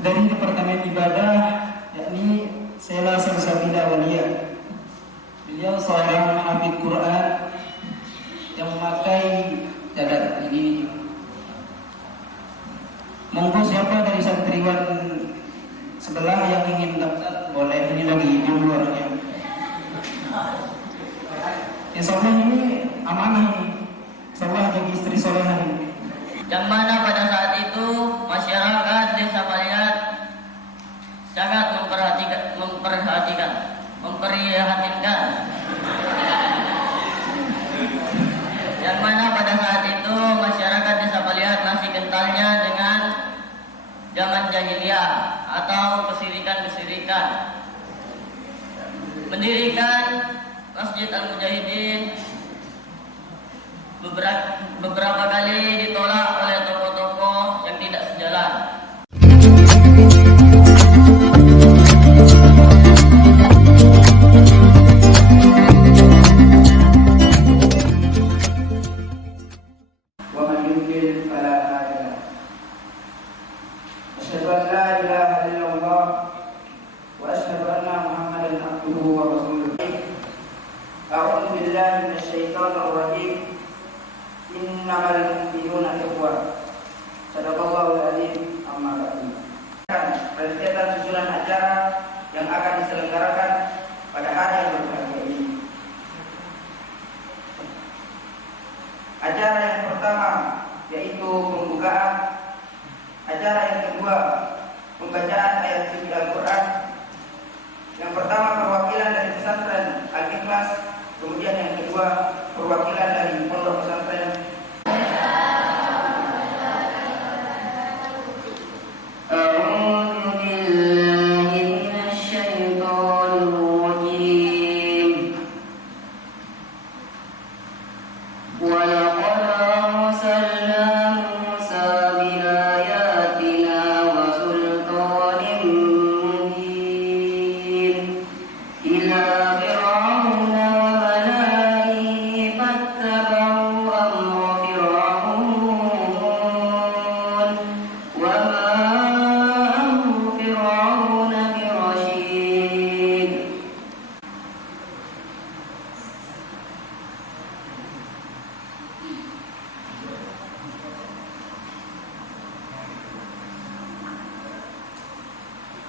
dari departemen ibadah, yakni Sela Salsabila Walia. Beliau seorang hafidz Quran yang memakai cadar ini. Monggo siapa dari santriwan sebelah yang ingin daftar boleh, ini lagi jumlah orangnya. Insya Allah ini amanah ini. Insya Allah jadi istri solehah ini. Yang mana pada saat itu masyarakat desa Paliat sangat memperhatikan. Yang mana pada saat itu masyarakat desa Paliat masih kentalnya dengan zaman jahiliyah atau kesirikan. Mendirikan Masjid Al-Mujahidin beberapa kali ditolak oleh tokoh-tokoh yang tidak sejalan. Wa man yudlil fala hadiya lahu. Asyhadu an la ilaha illallah wa asyhadu anna Muhammadan abduhu wa rasuluh. A'udzu billahi minasyaitonir rajim. Innamal mu'minuna ikhwah. Shadaqallahul adzim. Amma ba'du. Kegiatan susunan acara yang akan diselenggarakan pada hari yang berbahagia ini. Acara yang pertama yaitu pembukaan. Acara yang kedua pembacaan ayat suci Al-Quran. Yang pertama perwakilan dari pesantren Al-Ikhlas, kemudian yang kedua perwakilan dari pondok pesantren.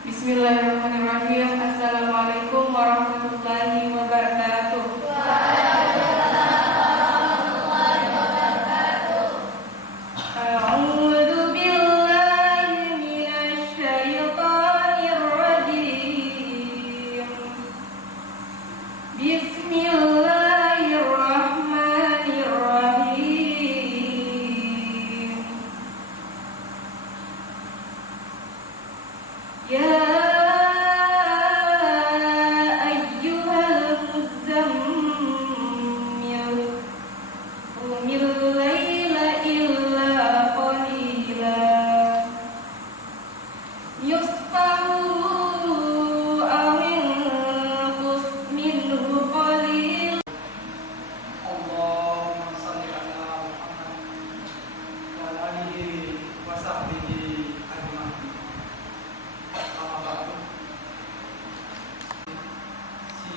Bismillahirrahmanirrahim. Assalamualaikum warahmatullahi wabarakatuh. A'udzu billahi minasy syaithanir rajim. Bismillahirrahmanirrahim. Ya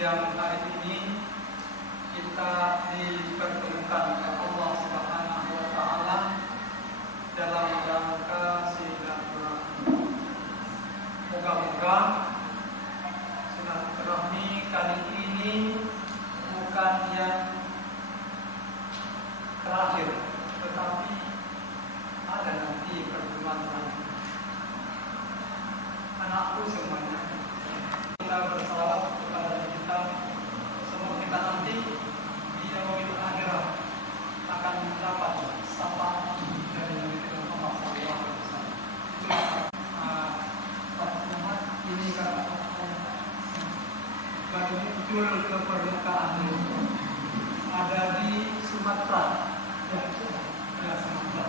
Siang hari ini kita dipertemukan oleh Allah Subhanahu wa Ta'ala dalam rangka silaturahmi. Moga-moga silaturahmi kali ini bukan yang terakhir, tetapi ada nanti pertemuan lagi. Anakku semuanya, kita bersalawat kepada kita, semoga kita nanti di yaumil akhirat akan mendapat syafaat dari Nabi Muhammad SAW. Pak Muhammad ini kan baru muncul ke permukaan ada di Sumatera, ya Sumatera,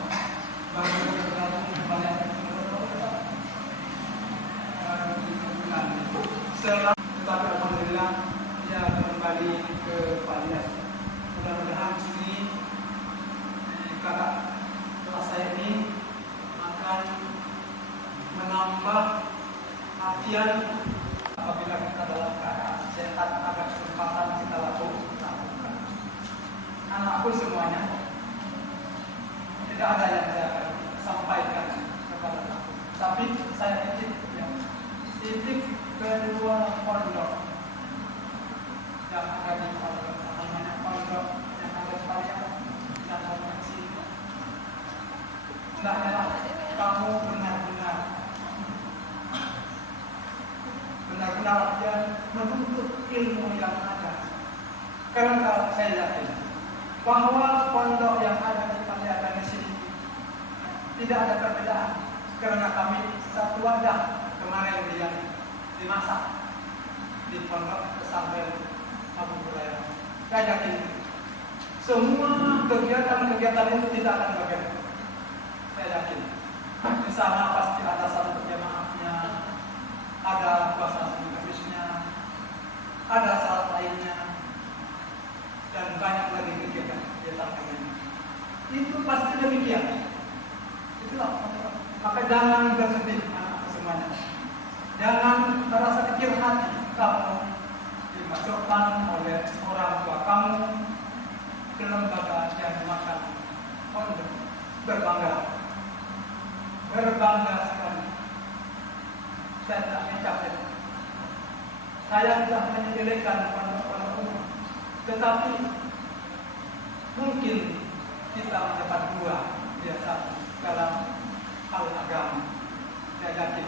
baru bergabung kepada setelah, tetapi alhamdulillah dia kembali ke Paliat. Mudah-mudahan ini kakak kelas saya ini akan menambah menambah artian apabila kita dalam keadaan sehat ada kesempatan kita lakukan. Anakku semuanya, tidak ada yang saya akan sampaikan kepada aku, tapi saya titip ya, titip kedua pondok yang ada di pondok, namanya pondok yang ada di Palian dan pondok sini. Hendaknya kamu benar-benar artian menuntut ilmu yang ada. Karena saya yakin bahwa pondok yang ada di Palian di sini tidak ada perbedaan, karena kami satu wadah kemarin yang dimasak di pondok pesantren Abu Hurairah. Saya yakin semua kegiatan itu tidak akan berbeda. Saya yakin di sana pasti ada satu jemaahnya, ada puasa Senin Kamisnya, ada salat lainnya, dan banyak lagi kegiatan lainnya. Itu pasti demikian. Itulah, maka jangan bersedih anak semuanya. Jangan merasa kecil hati kamu dimasukkan oleh orang tua kamu ke lembaga yang dimakan pondok. Berbangga sekali. Saya tidak mencapek. Saya tidak menyepelekan pondok-pondok umum, tetapi mungkin kita mendapat buah biasa dalam hal agama. Saya yakin.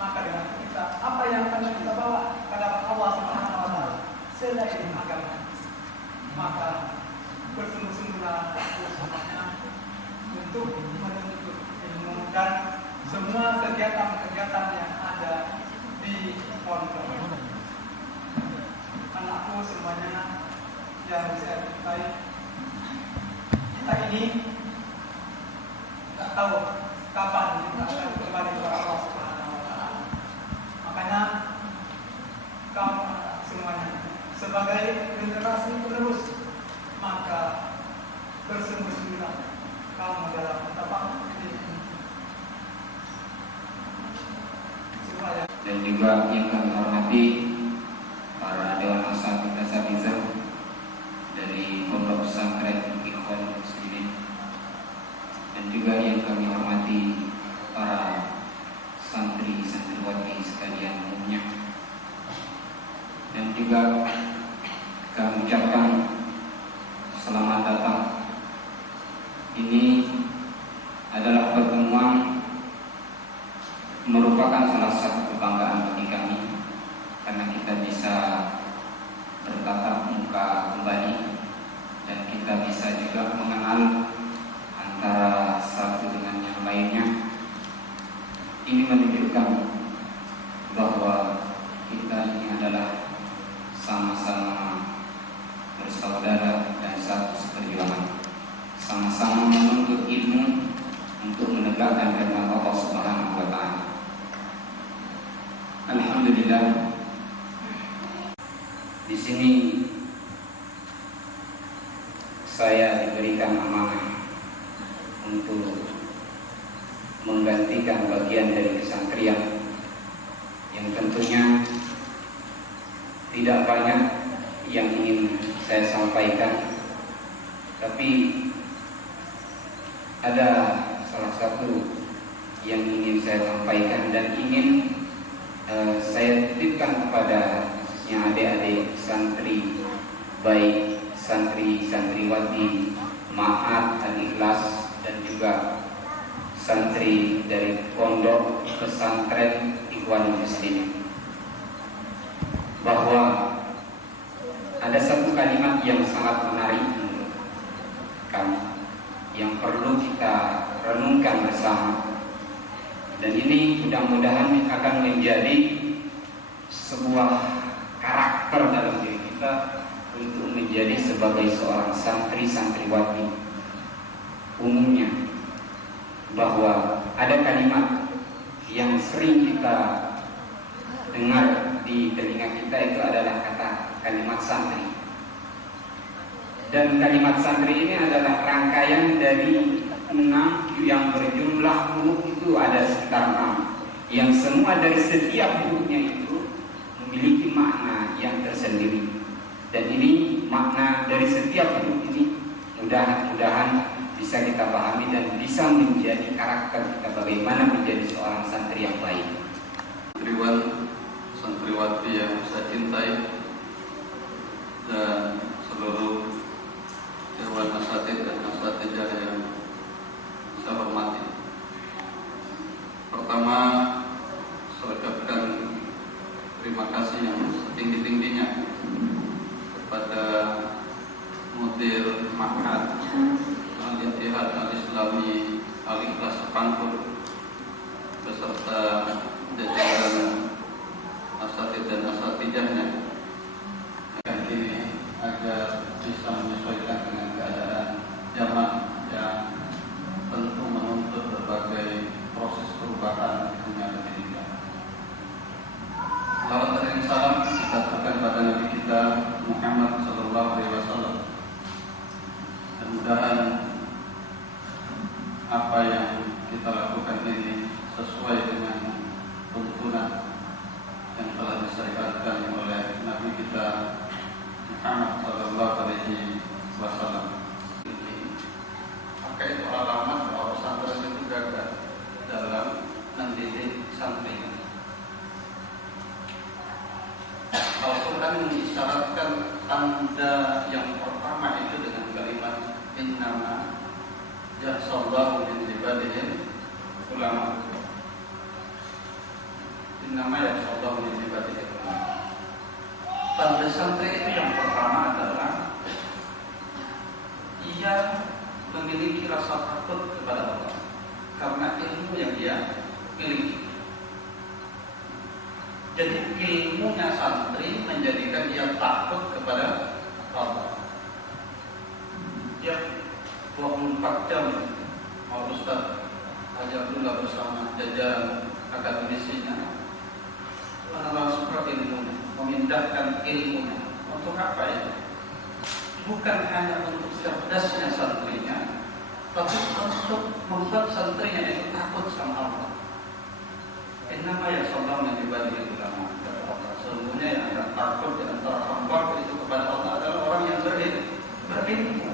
Maka dengan kita, apa yang akan kita bawa kepada Allah Subhanahu wa Ta'ala selain agama, maka bersungguh-sungguhlah semuanya untuk menuntut ilmu dan semua kegiatan-kegiatan yang ada di pondok. Anakku semuanya yang saya cintai, kita ini tidak tahu kapan kita akan kembali kepada Allah Subhanahu wa Ta'ala. Makanya kamu semuanya sebagai generasi penerus, maka bersungguh-sungguhlah kamu dalam tapak ini. Dan juga yang kami hormati para Dewan Asatidz dari Pondok Pesantren Ikhwan Muslimin, dan juga yang kami hormati para santri-santriwati sekalian umumnya, dan juga kami ucapkan selamat datang. Ini adalah pertemuan merupakan salah satu kebanggaan bagi kami, karena kita bisa bertatap muka kembali dan kita bisa juga mengenal antara satu dengan yang lainnya. Ini menunjukkan bahwa kita ini adalah sama-sama bersaudara dan satu seperjuangan, sama-sama menuntut ilmu untuk menegakkan firman Allah Subhanahu wa Ta'ala. Alhamdulillah, di sini saya diberikan amanah untuk menggantikan bagian dari kesantrian yang tentunya tidak banyak yang ingin saya sampaikan, tapi ada salah satu yang ingin saya sampaikan dan ingin saya titipkan kepada khususnya adik-adik santri, baik santri-santriwati Ma'had Al-Ikhlas dan juga santri dari Pondok Pesantren Ikhwan Muslimin, bahwa ada satu kalimat yang sangat menarik menurut kami yang perlu kita renungkan bersama. Dan ini mudah-mudahan akan menjadi sebuah karakter dalam diri kita untuk menjadi sebagai seorang santri-santriwati umumnya, bahwa ada kalimat yang sering kita dengar di telinga kita, itu adalah kalimat santri. Dan kalimat santri ini adalah rangkaian dari 6 yang berjumlah huruf, itu ada sekitar 6. yang semua dari setiap hurufnya itu memiliki makna yang tersendiri. Dan ini makna dari setiap huruf ini mudah-mudahan bisa kita pahami dan bisa menjadi karakter kita bagaimana menjadi seorang santri yang baik. Santriwan, santriwati yang saya cintai, dan seluruh dewan asatidz dan asatidzah yang saya hormati. Pertama, saya ucapkan terima kasih yang setinggi-tingginya kepada Mudir Ma'had Al-Ittihad Al-Islami Al-Ikhlas Pangkur beserta jajaran asatidz dan asatidzahnya ini agar bisa menyesuaikan dengan keadaan zaman yang tentu menuntut berbagai proses perubahan di dunia pendidikan. Salawat dan salam kita aturkan pada Nabi kita Muhammad Sallallahu Alaihi Wasallam. Mudah-mudahan apa yang kita lakukan ini sesuai dengan tuntunan yang telah disyariatkan oleh Nabi kita Muhammad Sallallahu Alaihi Wasallam. Maka itu alamat bahwa pesantren itu gagal dalam mendidik santri. Al-Quran mengisyaratkan tanda yang pertama itu dengan kalimat innama yahsallahu min ibadihi ulama. Innama yahsallahu min ibadihi ulama. Tanda santri itu yang pertama adalah ia memiliki rasa takut kepada Allah karena ilmu yang dia miliki. Jadi ilmunya santri menjadikan dia takut kepada Allah. Dia 24 jam Pak Ustaz Hajarullah bersama jajaran akademisinya meneruskan ilmunya, memindahkan ilmunya. Untuk apa ya? Bukan hanya untuk cerdasnya santrinya, tapi untuk membuat santrinya itu takut sama Allah. Innama yahsallahu min ibadihi ulama. Sesungguhnya yang akan takut di antara hamba itu kepada Allah adalah orang yang berilmu.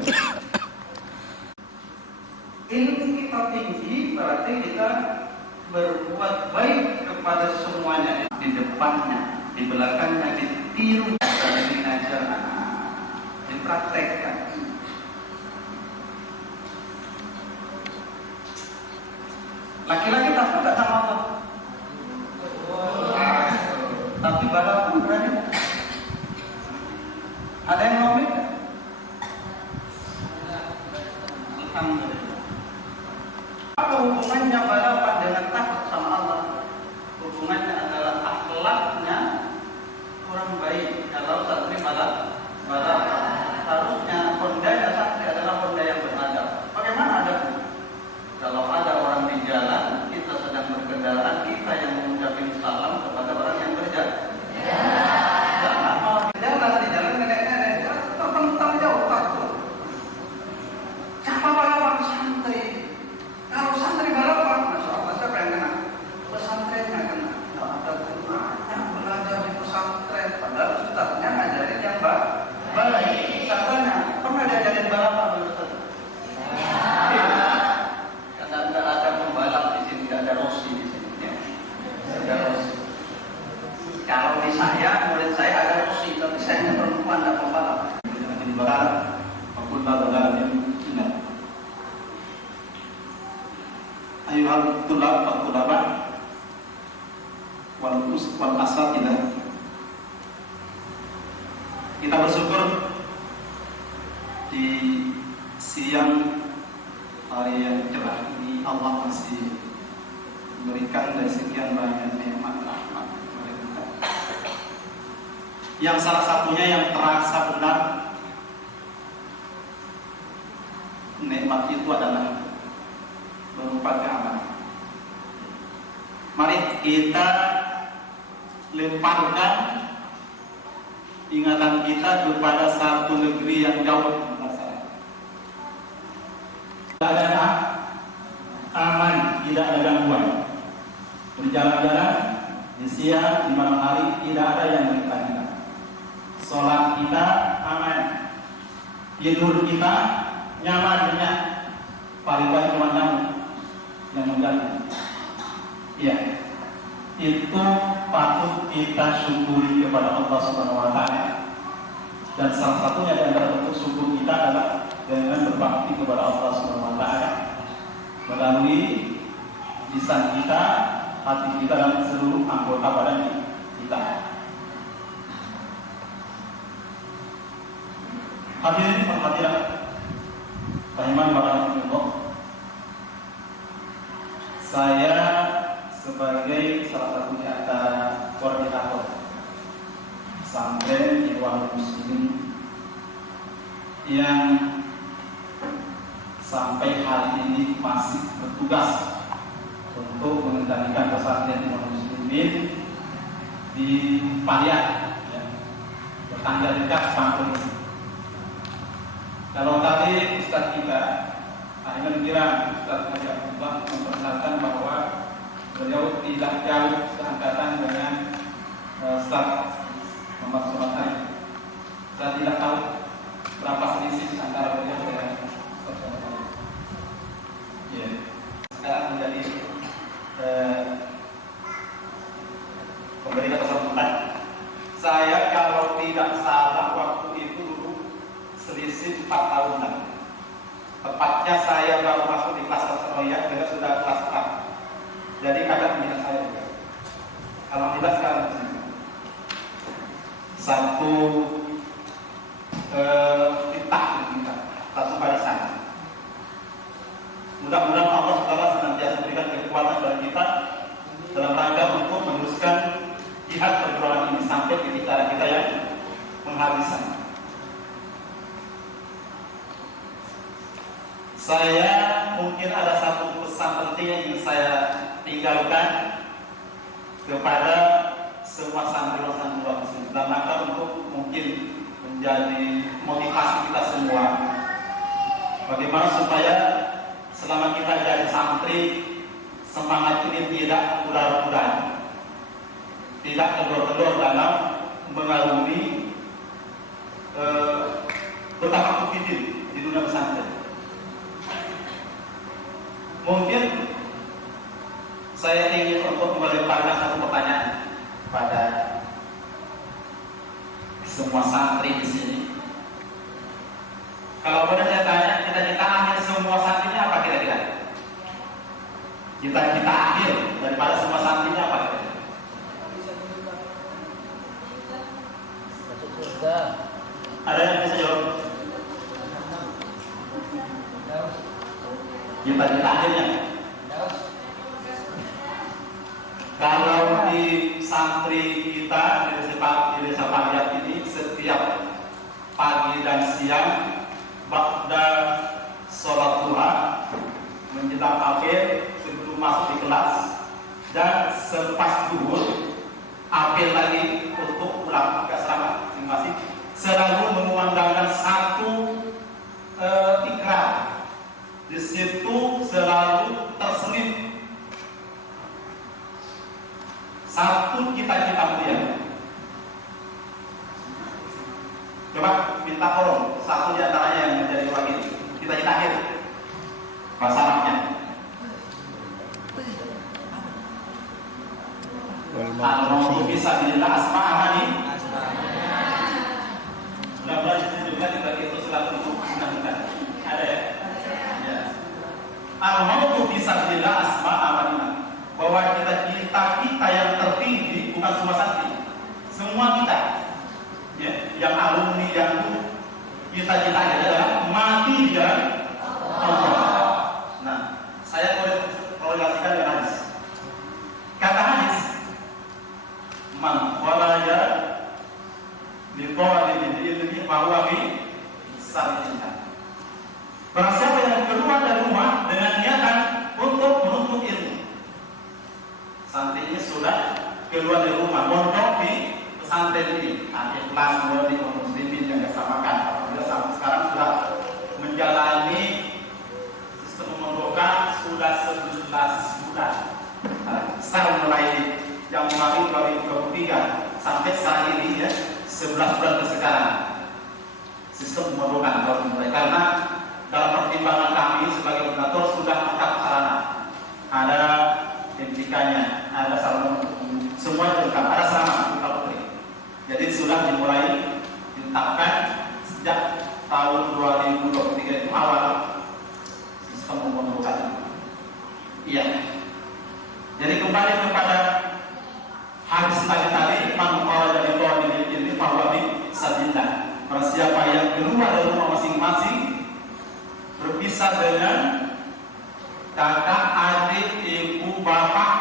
Ilmu kita tinggi berarti kita berbuat baik kepada semuanya. Di depannya, di belakangnya ditiru, diajar, dipraktekkan. Laki-laki takut tak sama Allah? Tapi badan pun berani. Ada yang mau minta? Alhamdulillah. Apa hubungannya balapan dengan takut sama Allah? Hubungannya adalah akhlaknya orang baik. Kalau santri balapan, harusnya pondanya santri adalah ponda yang beradab. Bagaimana adabnya? Kalau ada orang di jalan, kita sedang berkendaraan, kita yang mengucapkan salam kepada orang yang berjalan. Jangan orang di jalan nenek-nenek, terpental jauh takut. Siapa balapan? Santri. Kalau santri balapan, Masya Allah, siapa yang kena? Pesantrennya kena. Tidak ada gunanya belajar di pesantren. Padahal ustaznya ngajarin yang baik. Katanya, pernah diajarin balapan di pesantren? Ada pembalap di sini, tidak ada Rossi di sini. Ya. Ada Rossi. Kalau di saya, murid saya ada Rossi, tapi saya perempuan tidak pembalap. Di barat, fakultas barat yang ingat. Ayuhal tulab fakulaba wal asatidzah. Kita bersyukur di siang hari yang cerah ini Allah masih memberikan dari sekian banyak nikmat rahmat kepada kita. Yang salah satunya yang terasa benar nikmat itu adalah berupa keamanan. Mari kita lemparkan ingatan kita kepada satu negeri yang jauh di masa lalu. Tidak ada aman, tidak ada gangguan. berjalan-jalan di siang, di malam hari, tidak ada yang mengganggu. Sholat kita aman, tidur kita nyaman, paling baik cuma nyamuk yang mengganggu. Iya, itu patut kita syukuri kepada Allah Subhanahu Wa Taala. Dan salah satunya di antara bentuk syukur kita adalah dengan berbakti kepada Allah Subhanahu Wa Taala melalui lisan kita, hati kita, dan seluruh anggota badan kita. Hadirin hadirat rahiman wa rahimakumullah. Saya sebagai salah satu di antara koordinator pesantren Ikhwanul Muslimin yang sampai hari ini masih bertugas untuk mengendalikan pesantren Ikhwanul Muslimin di Palian, ya, tetangga dekat kampung ini. Kalau tadi Ustaz kita akhirnya mengira Ustaz Haji Abdullah memperkenalkan bahwa beliau tidak jauh seangkatan dengan Ustaz Muhammad Sumatari. Saya tidak tahu berapa selisih antara beliau dengan Ustaz Sumatari. Ya, sekarang menjadi pemberi kesempatan. Saya kalau tidak salah waktu itu dulu selisih 4 tahunan. Tepatnya saya baru masuk di kelas Roya, beliau sudah kelas 4. Jadi kadang minat saya juga. Alhamdulillah sekarang satu titah kita, satu barisan. Mudah-mudahan Allah Taala senantiasa berikan kekuatan kepada kita dalam rangka untuk meneruskan jihad perjuangan ini sampai di cara kita yang menghabiskan. Saya mungkin ada satu pesan penting yang ingin saya tinggalkan kepada semua santriwan-santriwan muslim dalam rangka untuk mungkin menjadi motivasi kita semua. Bagaimana supaya selama kita jadi santri, semangat ini tidak pudar-pudar, tidak kendor-kendor dalam mengarungi bertahap di dunia pesantren. Mungkin saya ingin untuk melemparkan satu pertanyaan pada semua santri di sini. Kalau boleh saya tanya, cita-cita akhir semua santrinya apa kira-kira? Cita-cita akhir daripada semua santrinya apa kira-kira? Ada yang bisa jawab? Cita-cita akhirnya? Kalau di santri kita di desa Paliat ini setiap pagi dan siang ba'da sholat duha menjelang akhir sebelum masuk di kelas dan selepas zuhur akhir lagi untuk pulang ke asrama masing-masing selalu mengumandangkan satu ikrar. Di situ selalu terselip satu cita-cita mulia. Coba minta tolong satu di antaranya yang menjadi wakil cita-cita akhir bahasa Arabnya. Al-Mawdu Fisabilillah Asma'ahani. Mudah-mudahan itu juga dibagi itu selalu mudah-mudahan ada ya. Al-Mawdu Fisabilillah Asma'ahani, bahwa kita yang tertinggi bukan semua santri, semua kita, ya, yang alumni yang cita-cita adalah mati di jalan Allah. Nah, saya korelasikan dengan hadis. Kata hadis, man kharaja li thalibil ilmi fa huwa bi sabilillah. Barang siapa yang keluar dari rumah dengan niatan untuk menuntut ilmu. Santrinya sudah keluar dari rumah, mondok di pesantren ini. Akhir kelas mulai di muslimin yang bersamakan. Alhamdulillah sampai sekarang sudah menjalani sistem pemondokan sudah 11 bulan. Sekarang mulai Januari 2023 sampai sekarang ini ya, 11 bulan ke sekarang sistem memerlukan baru mulai, karena dalam pertimbangan kami sebagai koordinator sudah lengkap sarana, ada MTK-nya, ada sarana, semua lengkap, ada sarana putri. Jadi sudah dimulai ditetapkan sejak tahun 2023 itu awal sistem memerlukan. Iya. Jadi kembali kepada hadis tadi manfaat dari Tuhan ini bahwa di sabila. Para siapa yang keluar dari rumah masing-masing berpisah dengan kakak, adik, ibu, bapak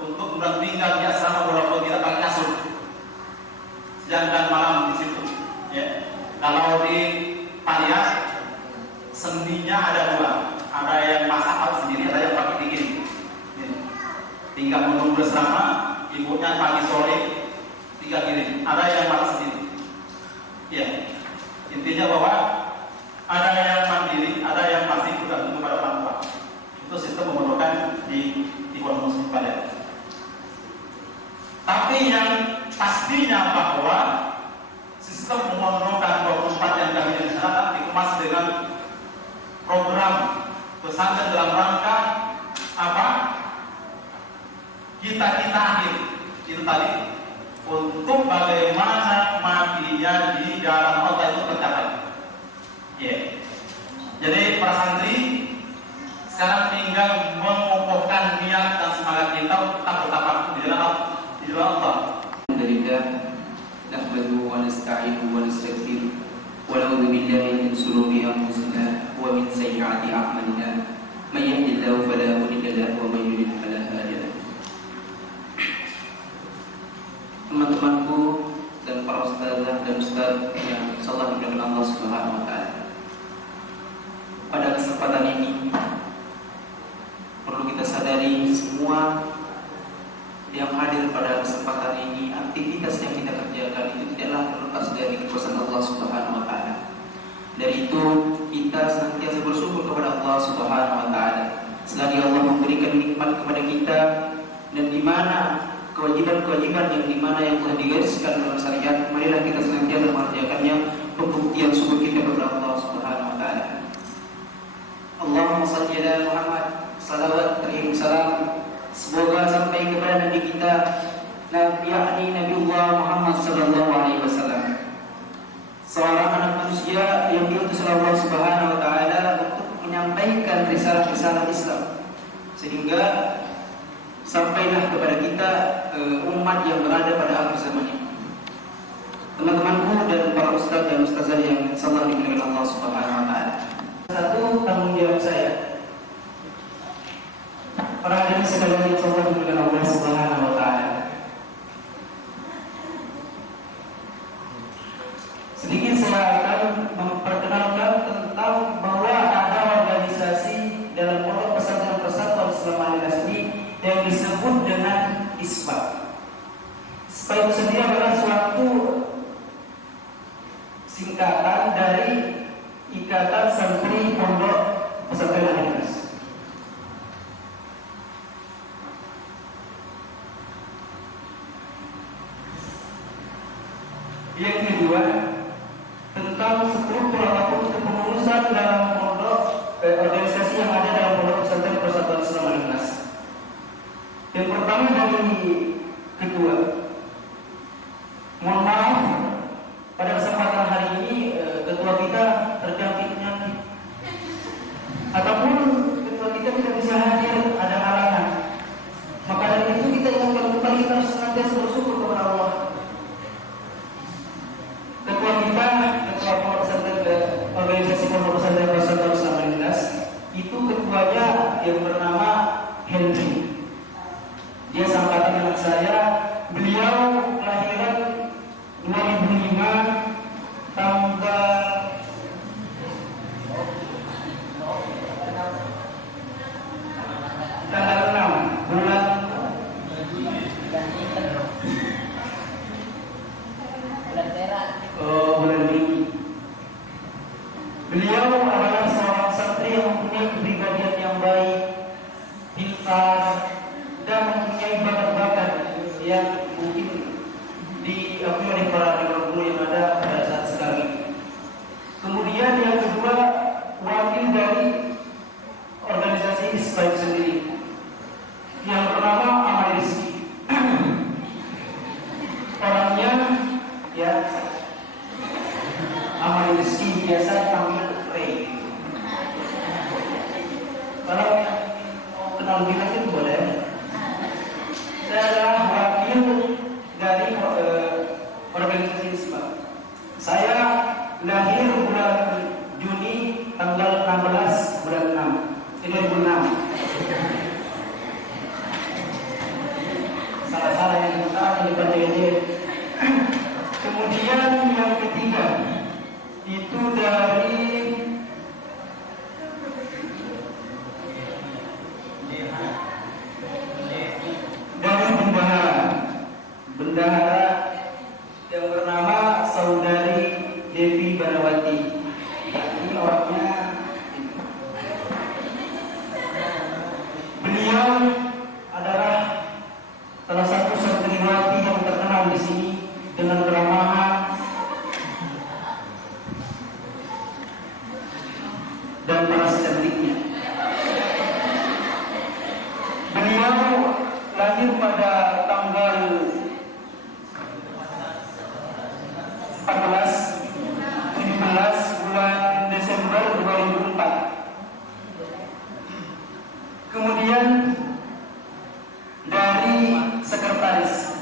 untuk tinggal di asrama walaupun tidak pakai kasur siang dan malam di situ. Ya. Kalau di Palias sendinya ada dua, ada yang masak sendiri, ada yang pakai dingin. Ya. Tinggal menunggu bersama, ibunya pagi sore tinggal kirim. Ada yang masak sendiri. Ya, intinya bahwa ada yang mandiri, ada yang masih bergantung kepada orang tua. Itu sistem memerlukan di Pondok Muslim Palias. Tapi yang pastinya bahwa sistem memerlukan 24 yang kami rencanakan dikemas dengan program pesantren dalam rangka apa? Kita akhir itu tadi, untuk bagaimana matinya di jalan Allah itu tercapai. Yeah. Jadi para santri sekarang tinggal mengokohkan niat dan semangat kita tetap bertapak di jalan Allah. Alhamdulillah, nahmaduhu wa nasta'inuhu wa nastaghfiruh wa na'udzu billahi min shururi anfusina wa min sayyiati a'malina. May yahdihillahu fala mudilla lahu wa may yudlil fala hadiya lahu. Teman-temanku dan para ustazah dan ustaz yang insyaallah dimuliakan Allah Subhanahu wa taala. Pada kesempatan ini perlu kita sadari semua yang hadir pada kesempatan ini, aktivitas yang kita kerjakan itu tidaklah terlepas dari kekuasaan Allah Subhanahu wa taala. Dari itu kita senantiasa bersyukur kepada Allah Subhanahu wa taala selagi Allah memberikan nikmat kepada kita, dan di mana kewajiban-kewajiban yang telah digariskan dalam syariat, marilah kita senantiasa mengerjakannya, pembuktian syukur kita kepada Allah Subhanahu wa taala. Allahumma shalli ala Muhammad, salawat teriring salam semoga sampai kepada Nabi kita, yakni Nabiullah Muhammad sallallahu alaihi wasallam, seorang anak manusia yang diutus oleh Allah Subhanahu wa taala untuk menyampaikan risalah-risalah Islam, sehingga sampailah kepada kita umat yang berada pada akhir zaman ini. Teman-temanku dan para ustaz dan ustazah yang insyaallah dimuliakan Allah Subhanahu wa taala. Satu tanggung jawab saya. Para hadirin sekalian insyaallah dimuliakan Allah Subhanahu wa taala. Sedikit saya akan memperkenalkan tentang bahwa ada organisasi dalam pondok pesantren Persatuan Islam Al-Ikhlas ini yang disebut dengan ISPA. ISPA itu sendiri adalah suatu singkatan dari Ikatan Santri Pondok Pesantren Al-Ikhlas. Yang kedua, tentang struktur ataupun kepengurusan dalam pondok organisasi yang ada dalam Pondok Pesantren Persatuan Islam Al-Ikhlas. Yang pertama dari kedua, mohon maaf pada kesempatan hari ini ketua kita terjangkit penyakit ataupun ketua kita tidak bisa hadir, ada halangan. Maka dari itu kita ingatkan kembali, kita harus senantiasa bersyukur kepada Allah. Ketua kita, ketua Pondok Pesantren organisasi Pondok Pesantren Persatuan Islam Al-Ikhlas, itu ketuanya yang bernama Henry. Dia seangkatan dengan saya. Beliau kelahiran 2005 tanggal 6 bulan bulan Juni. Beliau adalah seorang santri yang mempunyai kepribadian yang baik, pintar, dan yang mungkin diakui oleh para guru yang ada pada saat sekarang ini. Kemudian yang kedua, wakil dari organisasi Hizbut sendiri yang bernama Ahmad Rizki. Orangnya ya Ahmad Rizki biasa dipanggil Ray. Kalau mau kenal kita itu boleh. Saya adalah wakil dari organisasi Hizbut. Saya lahir bulan Juni tanggal 16 bulan 6 2006. Salah-salah yang utara di PTJ. Kemudian yang ketiga itu dari bendahara yang bernama Saudari Devi Banawati. Ini orangnya, beliau adalah salah satu santriwati yang terkenal di sini dengan keramahan dan paras cantiknya. Beliau lahir pada tanggal 17 bulan Desember 2004. Kemudian dari sekretaris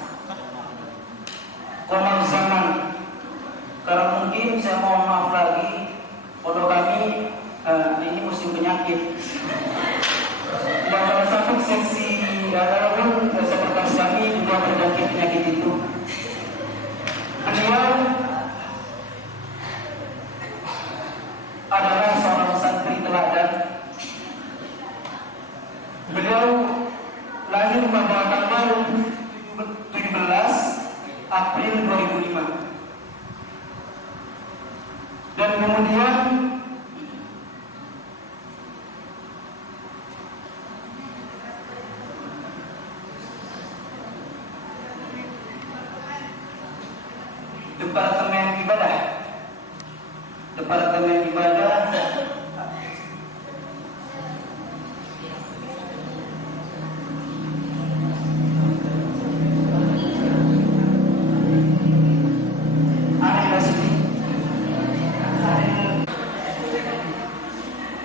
Komar Zaman, karena mungkin saya mohon maaf lagi, kalau kami ini musim penyakit. Dan salah satu seksi dalam sekretaris kami juga terjangkit penyakit itu. Beliau adalah seorang santri teladan. Beliau lahir pada tanggal 17 April 2005. Dan kemudian Departemen Ibadah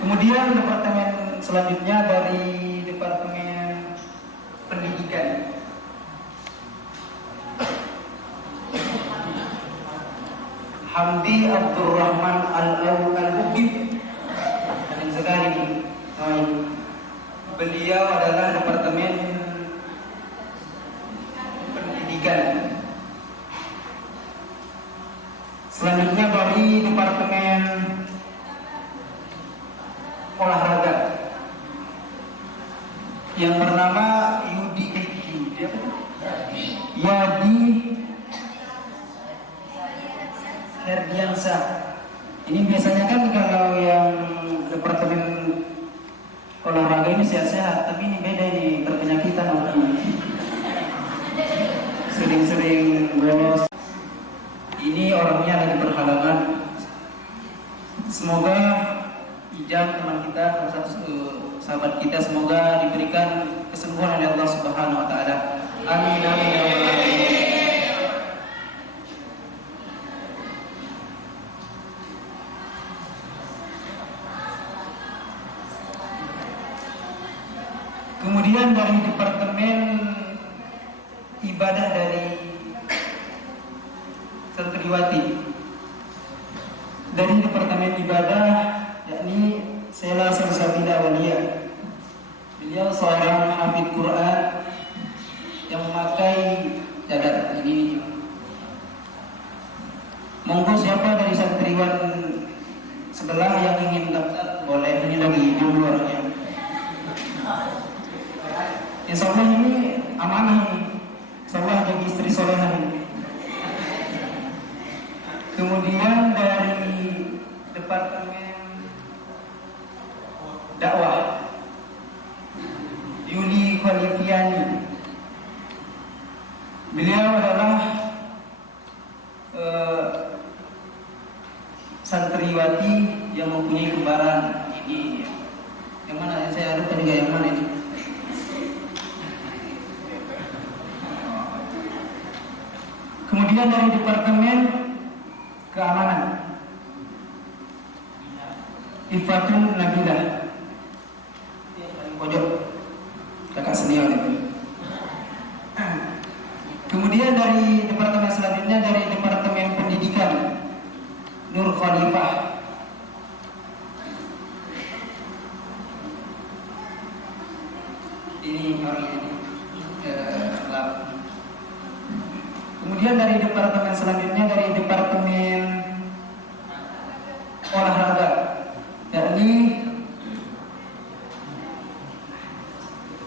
kemudian departemen selanjutnya dari Departemen Pendidikan. Hamdi Abdurrahman Al-Ubib yang sekali beliau adalah Departemen Pendidikan. Selanjutnya dari Departemen Olahraga yang bernama Yadi Herdiansa. Ini biasanya kan kalau yang Departemen Olahraga ini sehat-sehat, tapi ini beda, ini berpenyakitan orangnya. Sering-sering bolos. Ini orangnya lagi berhalangan. Semoga Ijam teman kita, salah satu sahabat kita, semoga diberikan kesembuhan oleh Allah Subhanahu wa taala. Amin amin ya rabbal alamin. Kemudian dari Departemen Ibadah dari Santriwati, dari Departemen Ibadah yakni Sela Salsabila Walia. Beliau seorang hafid Quran yang memakai cadar ini. Monggo siapa dari santriwan sebelah yang ingin daftar boleh, ini lagi dulu orangnya. Insya Allah ini amanah ini. Insya Allah jadi istri solehah ini. Kemudian dari Departemen Dakwah Yuli Khalifiani Beliau adalah santriwati yang mempunyai kembaran. Ini yang mana? Saya lupa juga yang mana ini. Kemudian dari Departemen Keamanan, Ifatun Nabilah, pojok kakak senior itu. Kemudian dari departemen selanjutnya, dari Departemen Pendidikan, Nur Khalifah. Ini orang ini. Kemudian dari departemen selanjutnya, dari Departemen Olahraga, yakni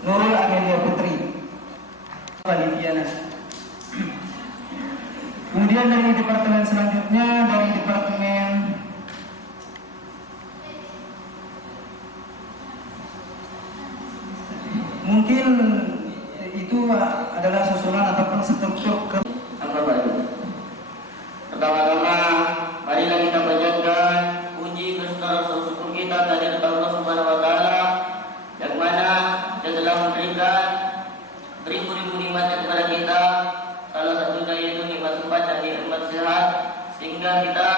Nurul Amelia Putri Validiana. Kemudian dari departemen selanjutnya, dari Departemen mungkin itu adalah susunan ataupun struktur ke Pertama-tama, marilah kita panjatkan puji beserta rasa syukur kita kepada Allah Subhanahu wa taala yang mana Dia telah memberikan beribu-ribu nikmat kepada kita. Salah satunya yaitu nikmat sempat dan nikmat sehat, sehingga kita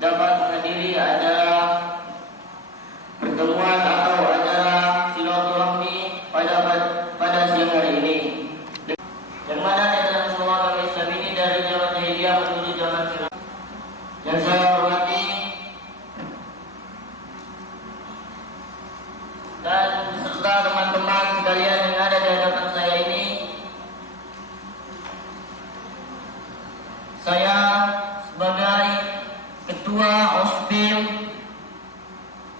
dapat menghadiri acara pertemuan atau acara silaturahmi pada siang hari ini, yang mana di dalam semua agama Islam ini dari zaman jahiliyah menuju zaman sekarang. Yang saya hormati dan beserta teman-teman sekalian yang ada di hadapan saya ini, saya sebagai Ketua OSPIM,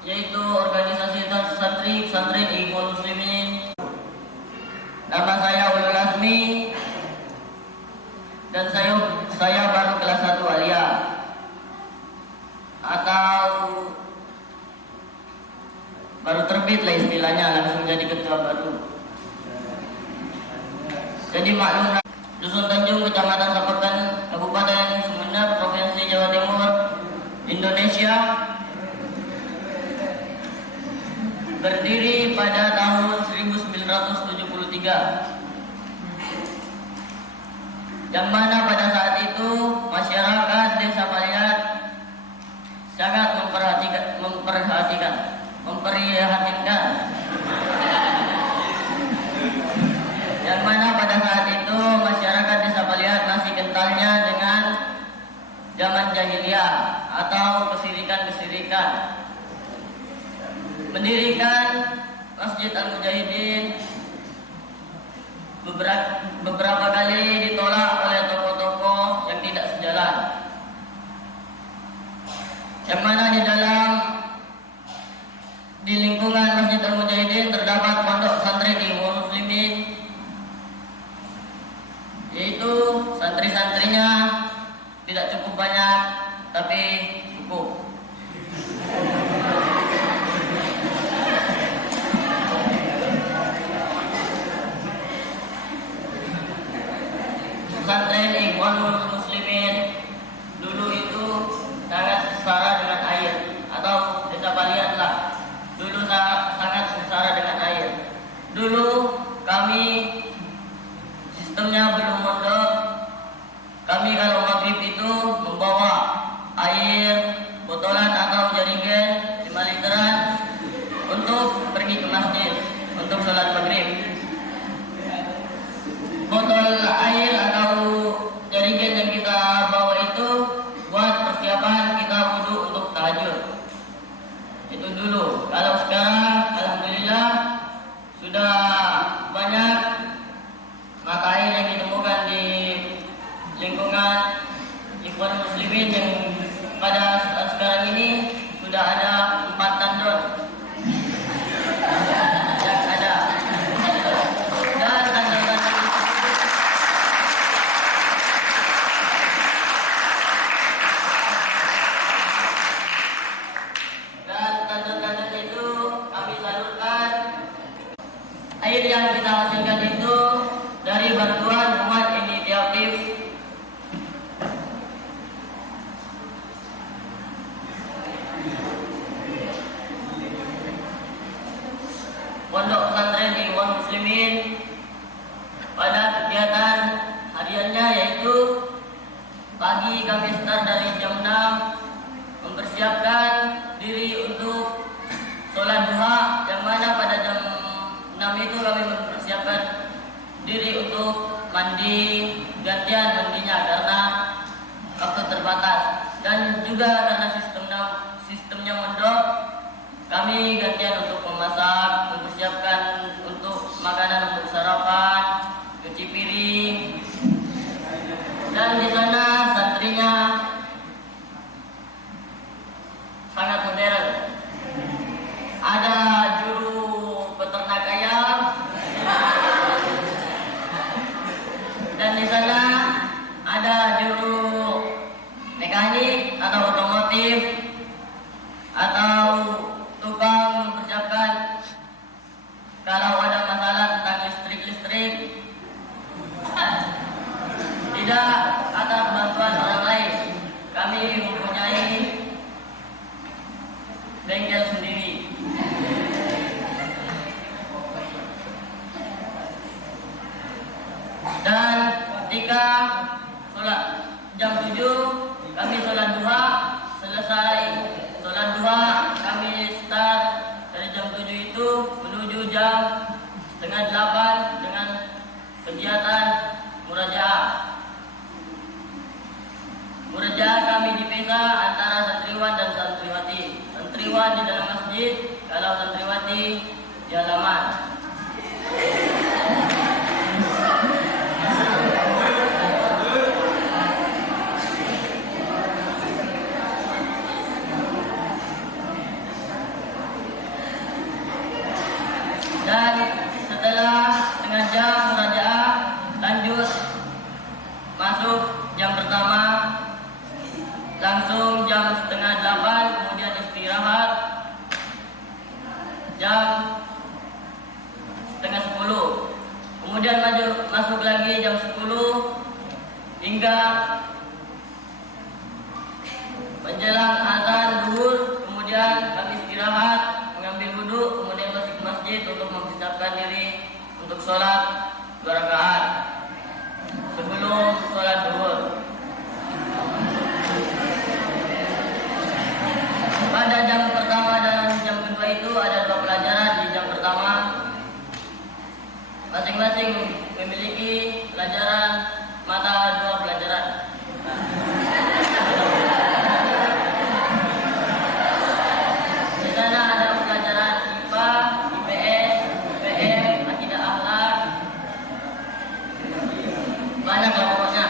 yaitu Organisasi Santri Ikhwan Muslimin. Nama saya Ulul Azmi dan saya baru kelas 1 alia atau baru terbit lah istilahnya, langsung jadi ketua baru. Jadi maklum, Dusun Tanjung, Kecamatan Sapekan, Kabupaten Sumeneb, Provinsi Jawa Timur, Indonesia, berdiri pada tahun 1973, yang mana pada saat itu masyarakat Desa Paliat sangat memperhatikan, yang mana pada saat itu masyarakat Desa Paliat masih kentalnya dengan zaman jahiliyah atau kesirikan, mendirikan Masjid Al-Mujahidin. Beberapa kali ditolak oleh tokoh-tokoh yang tidak sejalan, yang mana di lingkungan Masjid Al-Mujahidin terdapat pondok santri Ikhwan Muslimin, yaitu santri-santrinya tidak cukup banyak tapi cukup. Pesantren Ikhwanul Muslimin dulu itu sangat setara dengan air, atau Desa Paliat lah, dulu sangat setara dengan air. Dulu kami sistemnya belum mondok. Kami kalau maghrib itu membawa air botolan atau jerigen 5 literan untuk pergi ke masjid untuk sholat maghrib. Botol air atau jerigen yang kita bawa itu buat persiapan kita wudhu untuk tahajud. Itu dulu. Kalau sekarang alhamdulillah sudah banyak mata air yang ditemukan di lingkungan Ikhwan Muslimin, yang pada saat sekarang ini sudah ada 4 tandon yang ada. Air yang kita hasilkan itu dari bantuan umat ini pagi kami start dari jam 6, mempersiapkan diri untuk sholat duha, yang mana pada jam 6 itu kami mempersiapkan diri untuk mandi, gantian mandinya karena waktu terbatas, dan juga karena sistemnya mondok, kami gantian untuk memasak, mempersiapkan untuk makanan untuk sarapan, cuci piring, dan di sana santrinya sangat modern. Ada juru peternak ayam, dan di sana ada juru mekanik atau otomotif atau tukang mempersiapkan kalau ada masalah tentang listrik. Tidak atas bantuan orang lain, kami mempunyai bengkel sendiri. Dan ketika sholat jam 7 kami sholat duha, selesai sholat duha kami start dari jam 7 itu menuju jam setengah 8 dengan kegiatan murajaah. Murajaah kami dipisah antara santriwan dan santriwati. Santriwan di dalam masjid, kalau santriwati di halaman. Dan setelah setengah jam murajaah, lanjut masuk jam pertama, langsung jam setengah 8, kemudian istirahat jam setengah 10, kemudian masuk lagi jam 10 hingga menjelang azan zuhur, kemudian kami istirahat, mengambil wudhu, kemudian masuk ke masjid untuk mempersiapkan diri untuk sholat 2 rakaat sebelum sholat zuhur. Pada jam pertama dan jam kedua itu ada 2 pelajaran. Di jam pertama masing-masing memiliki pelajaran mata 2 pelajaran. Di sana ada pelajaran IPA, IPS, UPM, akidah akhlak, banyak lah pokoknya.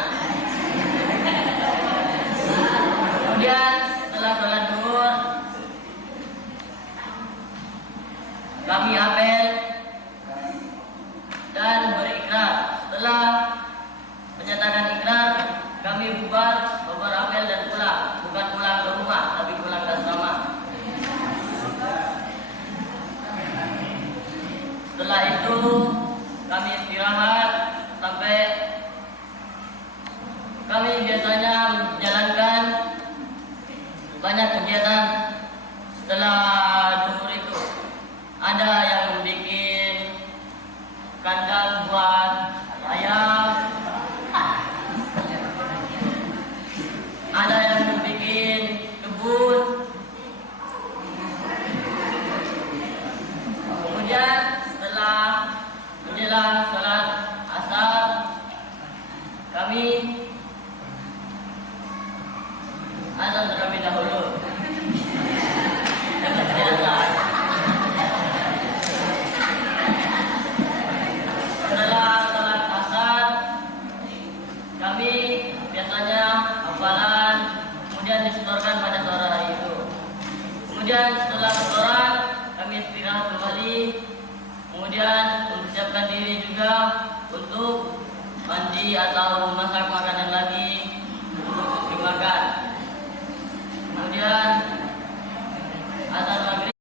Kemudian setelah sholat zuhur kami apel dan berikrar. Setelah menyatakan ikrar, kami bubar apel dan pulang. Bukan pulang ke rumah, tapi pulang ke asrama. Setelah itu kami istirahat sampai kami biasanya menjalankan banyak kegiatan setelah zuhur itu. Ada yang bikin kandang buat ayam, ada yang bikin kebun, kemudian setelah menjelang sholat asar kami azan terlebih dahulu. Setelah sholat asar kami biasanya hafalan, kemudian disetorkan pada sore hari itu. Kemudian setelah setoran kami istirahat kembali, kemudian mempersiapkan diri juga untuk mandi atau masak makanan lagi untuk dimakan. Kemudian azan